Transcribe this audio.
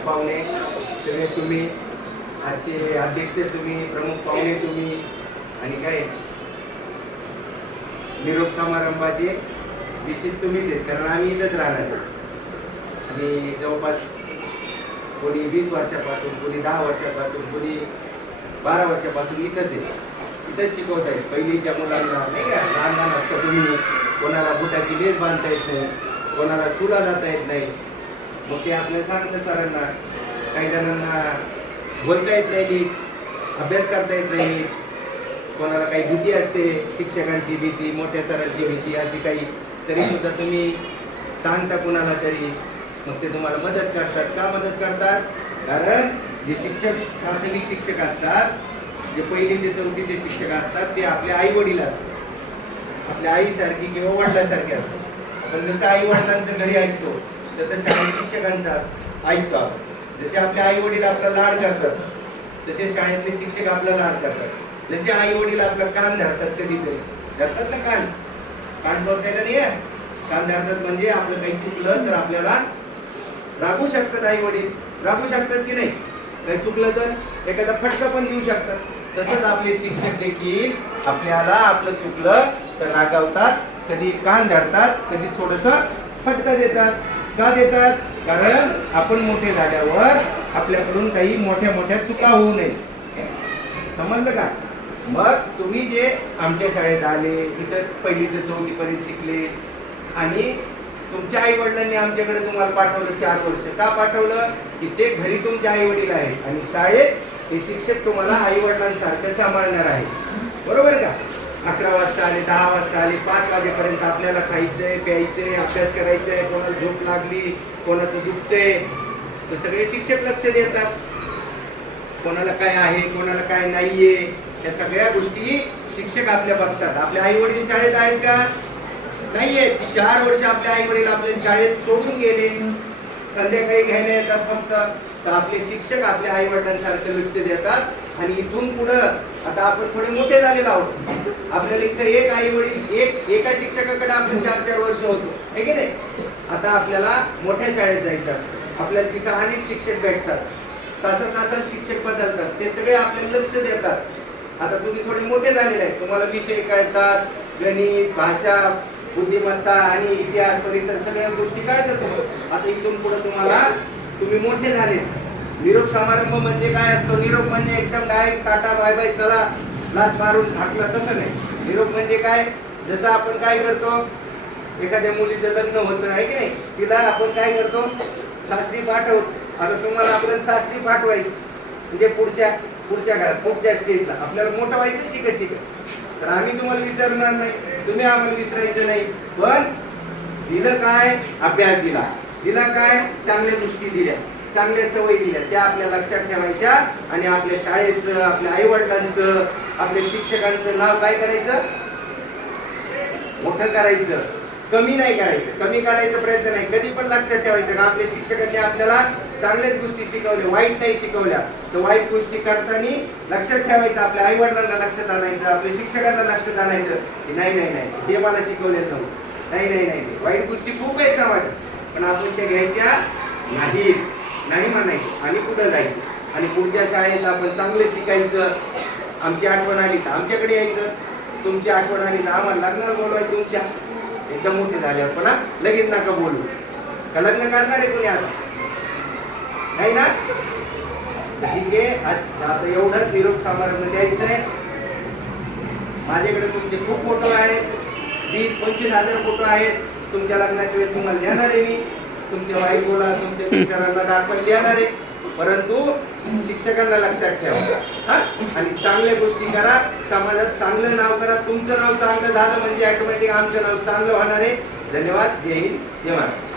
प्रमुख पाहुणे सगळे तुम्ही, आजचे अध्यक्ष तुम्ही, प्रमुख पाहुणे तुम्ही, आणि काय निरोप समारंभाचे विशेष तुम्हीच आहेत, कारण आम्ही इथंच राहणार आहे. आणि जवळपास कोणी 20 वर्षापासून, कोणी 10 वर्षापासून, कोणी 12 वर्षापासून इथंच आहे. इथंच शिकवत आहे. पहिलीच्या मुलांना नाही का, लहान लहान असतं तुम्ही, कोणाला बुटाची लेस बांधता येत नाही, कोणाला सुला जाता येत नाही, मग ते आपल्याला सांगतं सरांना. काही जणांना बोलता येत नाही नीट, अभ्यास करता येत नाही, कोणाला काही भीती असते, शिक्षकांची भीती, मोठ्या सरांची भीती, अशी काही, तरी सुद्धा तुम्ही सांगता कुणाला तरी, मग ते तुम्हाला मदत करतात. का मदत करतात? कारण जे शिक्षक, प्राथमिक शिक्षक असतात, जे पहिली ते चौथीचे शिक्षक असतात, ते आपले आई वडील असतात, आपल्या आईसारखी किंवा वडिलांसारखे असतात. आपण जसं आई वडिलांचं घरी ऐकतो तसं शाळेत शिक्षकांचं ऐकतो आपण. जसे आपले आई वडील आपला लाड करतात तसे शाळेतले शिक्षक आपला लाड करतात. जसे आई वडील आपला कान धरतात, कधीतरी धरतात ना कान, कान बोलतायला नाही आहे, कान धरतात म्हणजे आपलं काही चुकलं तर आपल्याला रागवू शकतात. आई वडील रागवू शकतात की नाही? काही चुकलं तर एखादा फटका पण देऊ शकतात. तसंच आपले शिक्षक देखील आपल्याला आपलं चुकलं तर रागावतात, कधी कान धरतात, कधी थोडंसं फटका देतात. का देतात? कारण आपण मोठे झाल्यावर आपल्याकडून काही मोठ्या मोठ्या चुका होऊ नये. समजलं का? मग तुम्ही जे आमच्या शाळेत आले, इथं पहिली ते चौथी पर्यंत शिकले, आणि तुमच्या आई वडिलांनी आमच्याकडे तुम्हाला पाठवलं 4 वर्ष. का पाठवलं? की ते घरी तुमचे आई वडील आहेत आणि शाळेत हे शिक्षक तुम्हाला आई वडिलांसारखं सांभाळणार आहे. बरोबर का? 11 वाजता आले, 10 वाजता आले, 5 वाजेपर्यंत आपल्याला खायचंय, प्यायचंय, अभ्यास करायचंय, कोणाला झोप लागली, कोणाचं दुखतंय, तर सगळे शिक्षक लक्ष देतात. कोणाला काय आहे, कोणाला काय नाहीये, या सगळ्या गोष्टी शिक्षक आपल्या बघतात. आपले आई वडील शाळेत आहेत का? नाहीये. 4 वर्ष आपले आई वडील आपल्या शाळेत सोडून गेले, संध्याकाळी घ्यायला येतात फक्त. तर आपले शिक्षक आपल्या आई वडिलांसारखं लक्ष देतात. आणि इथून पुढं आता आपण थोडे मोठे झालेलो आहोत. आपल्याला इथं एक आई वडील, एका शिक्षकाकडे आपण 4-4 वर्ष होतो, आहे की नाही? आता आपल्याला मोठ्या शाळेत जायचं असतं, आपल्याला तिथं अनेक शिक्षक भेटतात, तासात शिक्षक बदलतात, ते सगळे आपल्याला लक्ष देतात. आता तुम्ही थोडे मोठे झालेले आहेत, तुम्हाला विषय कळतात, गणित, भाषा, बुद्धिमत्ता आणि इतिहास, परिसर, सगळ्या गोष्टी कळतात. आता इथून पुढे तुम्ही मोठे झाले. निरोप समारंभ म्हणजे काय असतो? निरोप म्हणजे एकदम डायरेक्ट टाटा बाय बाय चला लाथ मारून टाकला, तसं नाही. निरोप म्हणजे काय? जसं आपण काय करतो, एखाद्या मुलीचं लग्न होतं आहे की नाही, तिला आपण काय करतो, सासरी पाठवतो. आता तुम्हाला आपल्याला सासरी पाठवायचं म्हणजे पुढच्या घरात, पुढच्या स्टेजला आपल्याला मोठं व्हायचं शिकत. तर आम्ही तुम्हाला विसरणार नाही, तुम्ही आम्हाला विसरायचं नाही. पण दिलं काय? अभ्यास दिला. दिला काय? चांगल्या गोष्टी दिल्या, चांगल्या सवयी दिल्या, त्या आपल्या लक्षात ठेवायच्या. आणि आपल्या शाळेचं, आपल्या आई वडिलांचं, आपल्या शिक्षकांचं नाव काय करायचं? मोठं करायचं, कमी नाही करायचं. कमी करायचा प्रयत्न नाही. कधी पण लक्षात ठेवायचं का आपल्या शिक्षकांनी आपल्याला चांगल्याच गोष्टी शिकवल्या, वाईट नाही शिकवल्या. तर वाईट गोष्टी करताना लक्षात ठेवायचं, आपल्या आई वडिलांना लक्षात आणायचं, आपल्या शिक्षकांना लक्षात आणायचं की नाही हे मला शिकवले नव्हतं. नाही वाईट गोष्टी खूप आहेत समाजात, पण आपण त्या घ्यायच्या नाही म्हणायचं आणि पुढे जायचं. आणि पुढच्या शाळेत आपण चांगलं शिकायचं. आमची आठवण आली तर आमच्याकडे यायचं, तुमची आठवण आली तर आम्हाला लग्नाला बोलवायचं. तुमच्या एकदम मोठे झाल्यावर पण लगेच नका बोलू. का लग्न करणार आहे कोणी आता? नाही ना? ठीक आहे. आता एवढंच निरोप समारंभ द्यायचं आहे. माझ्याकडे तुमचे खूप फोटो आहेत, 20-25 हजार फोटो आहेत. तुमच्या लग्नाच्या वेळेस तुम्हाला देणार आहे मी, तुमच्या बायकोला, तुमच्या मिस्टरांना दाखवायला देणार आहे. परंतु शिक्षकांना लक्षात ठेवा आणि चांगल्या गोष्टी करा, समाजात चांगलं नाव करा. तुमचं नाव चांगलं झालं म्हणजे ऑटोमॅटिक आमचं नाव चांगलं होणार आहे. धन्यवाद. जय हिंद, जय महाराष्ट्र.